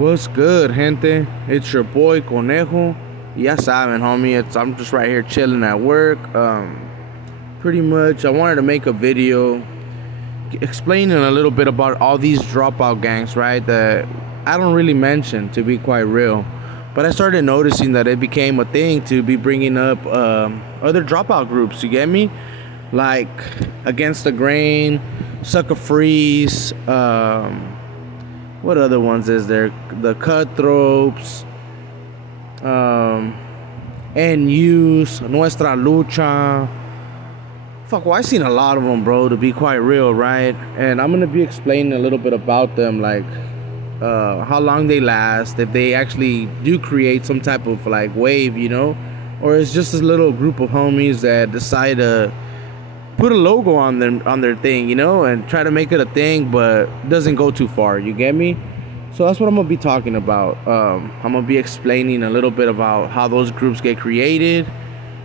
What's good, gente? It's your boy Conejo. Ya saben, homie. I'm just right here chilling at work. Pretty much, I wanted to make a video explaining a little bit about all these dropout gangs, right? That I don't really mention, to be quite real. But I started noticing that it became a thing to be bringing up other dropout groups. You get me? Like Against the Grain, Sucker Freeze. What other ones is there? The Cutthroats, NU's, Nuestra Lucha. Fuck, well, I've seen a lot of them, bro, to be quite real, right? And I'm gonna be explaining a little bit about them, like how long they last, if they actually do create some type of like wave, or it's just a little group of homies that decide to put a logo on their thing, and try to make it a thing, but doesn't go too far. You get me? So that's what I'm gonna be talking about. I'm gonna be explaining a little bit about how those groups get created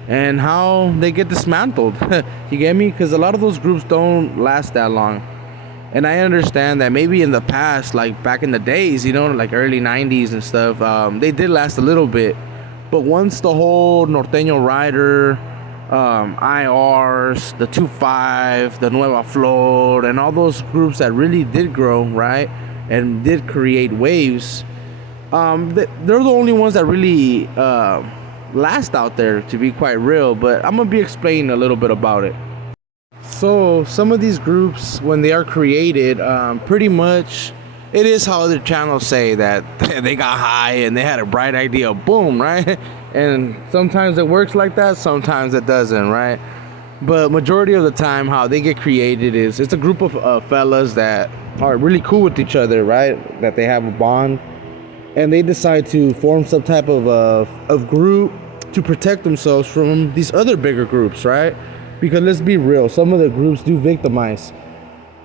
and how they get dismantled. You get me? Because a lot of those groups don't last that long. And I understand that maybe in the past, like back in the days, like early 90s and stuff, they did last a little bit. But once the whole Norteño Rider, IRs, the 2-5, the Nueva Flor, and all those groups that really did grow, right, and did create waves, they're the only ones that really last out there, to be quite real. But I'm gonna be explaining a little bit about it. So some of these groups, when they are created, pretty much it is how other channels say that they got high and they had a bright idea, boom, right? And sometimes it works like that, sometimes it doesn't, right? But majority of the time, how they get created is it's a group of fellas that are really cool with each other, right? That they have a bond, and they decide to form some type of group to protect themselves from these other bigger groups, right? Because let's be real, some of the groups do victimize,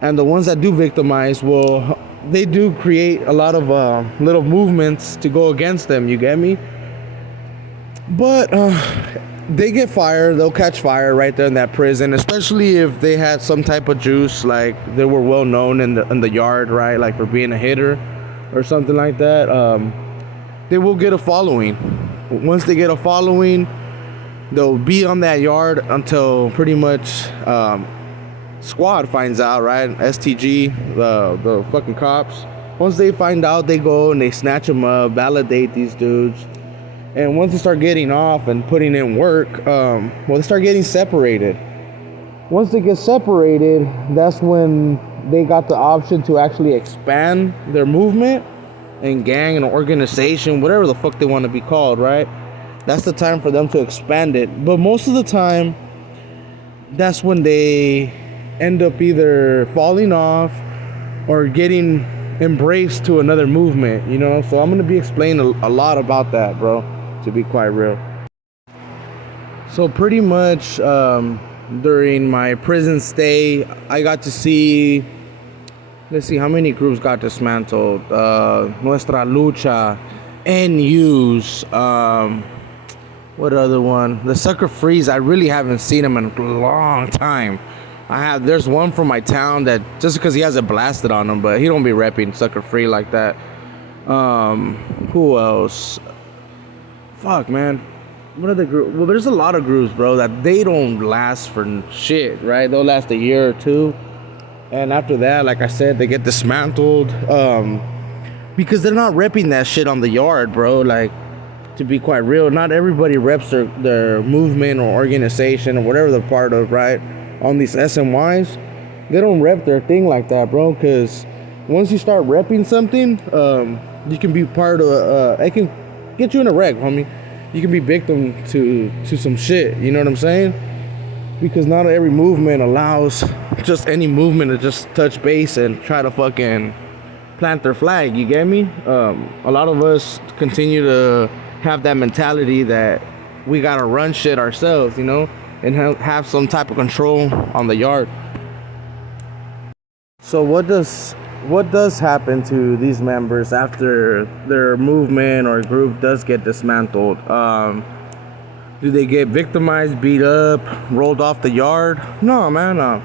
and the ones that do victimize they do create a lot of little movements to go against them. You get me? But they get fired. They'll catch fire right there in that prison, especially if they had some type of juice, like they were well known in the yard, right? Like for being a hitter or something like that. They will get a following. Once they get a following, they'll be on that yard until pretty much squad finds out, right? STG, the fucking cops. Once they find out, they go and they snatch them up, validate these dudes. And once they start getting off and putting in work, they start getting separated. Once they get separated, that's when they got the option to actually expand their movement and gang and organization, whatever the fuck they want to be called, right? That's the time for them to expand it. But most of the time, that's when they end up either falling off or getting embraced to another movement, So I'm going to be explaining a lot about that, bro, to be quite real. So pretty much during my prison stay, I got to see, let's see how many groups got dismantled. Nuestra Lucha, NU's, what other one? The Sucker Freeze. I really haven't seen him in a long time. There's one from my town that just because he has it blasted on him, but he don't be repping Sucker Free like that. Who else? Fuck, man. What other group? Well, there's a lot of groups, bro, that they don't last for shit, right? They'll last a year or two, and after that, like I said, they get dismantled. Because they're not repping that shit on the yard, bro. Like, to be quite real, not everybody reps their movement or organization or whatever they're part of, right? On these SNYs, they don't rep their thing like that, bro. Because once you start repping something, you can be part of. It can get you in a wreck, homie. You can be victim to some shit. You know what I'm saying? Because not every movement allows just any movement to just touch base and try to fucking plant their flag. You get me? A lot of us continue to have that mentality that we gotta run shit ourselves, and have some type of control on the yard. So what does happen to these members after their movement or group does get dismantled? Do they get victimized, beat up, rolled off the yard? No, man.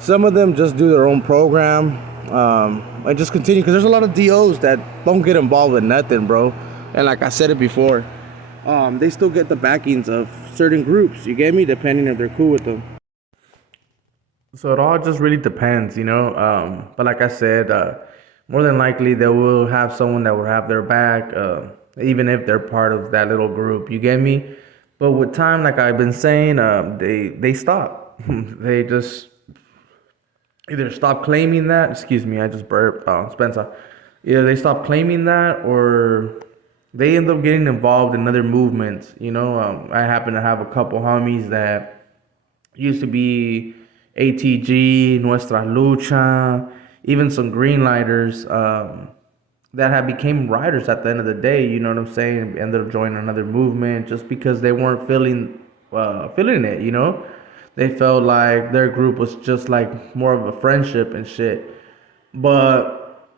Some of them just do their own program. and just continue, because there's a lot of DOs that don't get involved in nothing, bro. And like I said it before, they still get the backings of certain groups. You get me? Depending if they're cool with them. So it all just really depends, you know. But like I said, more than likely they will have someone that will have their back, even if they're part of that little group. You get me? But with time, like I've been saying, they stop. They just either stop claiming that. Excuse me, I just burped. Spencer. Either they stop claiming that, or they end up getting involved in other movements. You know, I happen to have a couple homies that used to be ATG, Nuestra Lucha, even some Greenlighters that had became riders at the end of the day. You know what I'm saying? Ended up joining another movement just because they weren't feeling it. You know, they felt like their group was just like more of a friendship and shit. But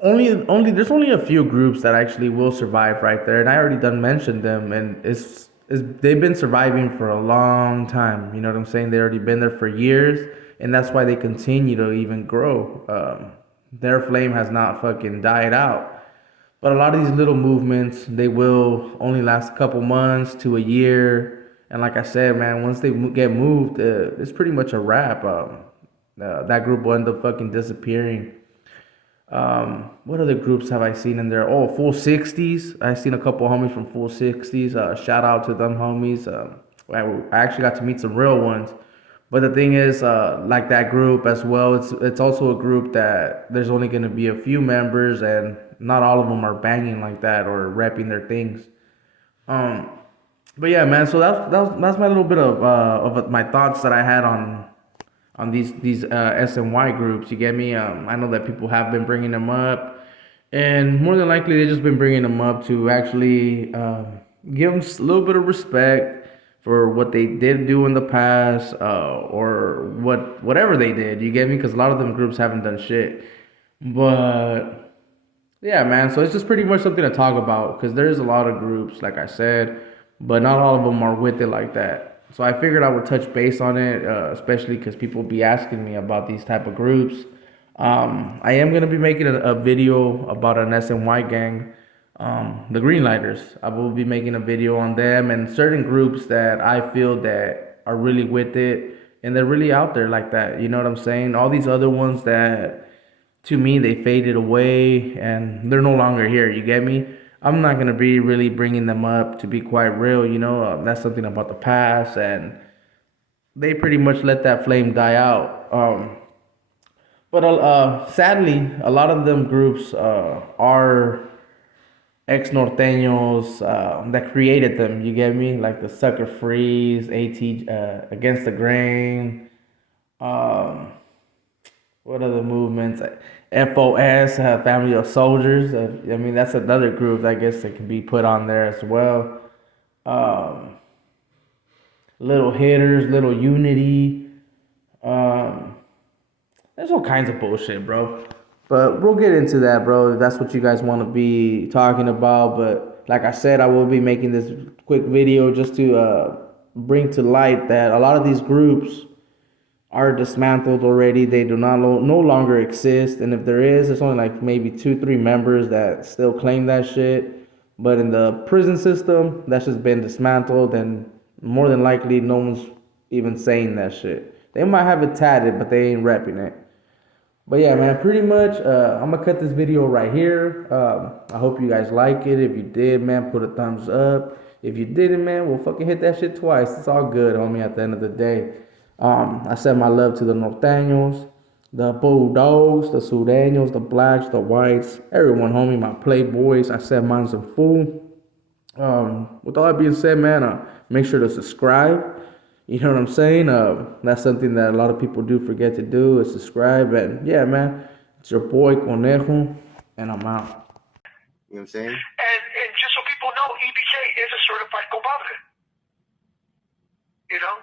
only there's only a few groups that actually will survive right there, and I already done mentioned them, and it's they've been surviving for a long time. You know what I'm saying? They already been there for years, and that's why they continue to even grow. Their flame has not fucking died out. But a lot of these little movements, they will only last a couple months to a year. And like I said, man, once they get moved, it's pretty much a wrap. That group will end up fucking disappearing. What other groups have I seen in there? Oh, Full 60s. I seen a couple homies from Full 60s. Shout out to them homies. I actually got to meet some real ones. But the thing is, like that group as well, it's also a group that there's only going to be a few members, and not all of them are banging like that or repping their things. Um, but yeah, man. So that's my little bit of my thoughts that I had on these SNY groups. You get me? I know that people have been bringing them up, and more than likely they've just been bringing them up to actually give them a little bit of respect for what they did do in the past, or whatever they did. You get me? Because a lot of them groups haven't done shit, but yeah, man. So it's just pretty much something to talk about because there's a lot of groups, like I said, but not all of them are with it like that. So I figured I would touch base on it, especially because people be asking me about these type of groups. I am gonna be making a video about an SNY gang, the Greenlighters. I will be making a video on them and certain groups that I feel that are really with it and they're really out there like that. You know what I'm saying? All these other ones that to me they faded away and they're no longer here. You get me? I'm not gonna be really bringing them up to be quite real. You know, that's something about the past, and they pretty much let that flame die out. But sadly, a lot of them groups are ex norteños that created them. You get me? Like the Sucker Freeze, Against the Grain. Um, what other movements? FOS, Family of Soldiers. I mean, that's another group I guess that can be put on there as well. Um, Little Hitters, Little Unity. Um, there's all kinds of bullshit, bro. But we'll get into that, bro. If that's what you guys want to be talking about. But like I said, I will be making this quick video just to bring to light that a lot of these groups are dismantled already. They do not no longer exist, and if there is, it's only like maybe 2-3 members that still claim that shit. But in the prison system, that's just been dismantled, and more than likely, no one's even saying that shit. They might have it tatted, but they ain't repping it. But yeah, man, pretty much, I'm gonna cut this video right here. I hope you guys like it. If you did, man, put a thumbs up. If you didn't, man, we'll fucking hit that shit twice. It's all good, homie, at the end of the day. I send my love to the Norteños, the Bulldogs, the Sureños, the Blacks, the Whites, everyone, homie, my Playboys. I said mine's in full. With all that being said, man, make sure to subscribe. You know what I'm saying? That's something that a lot of people do forget to do is subscribe. And yeah, man, it's your boy Conejo, and I'm out. You know what I'm saying? And just so people know, E.B.K is a certified compadre. You know?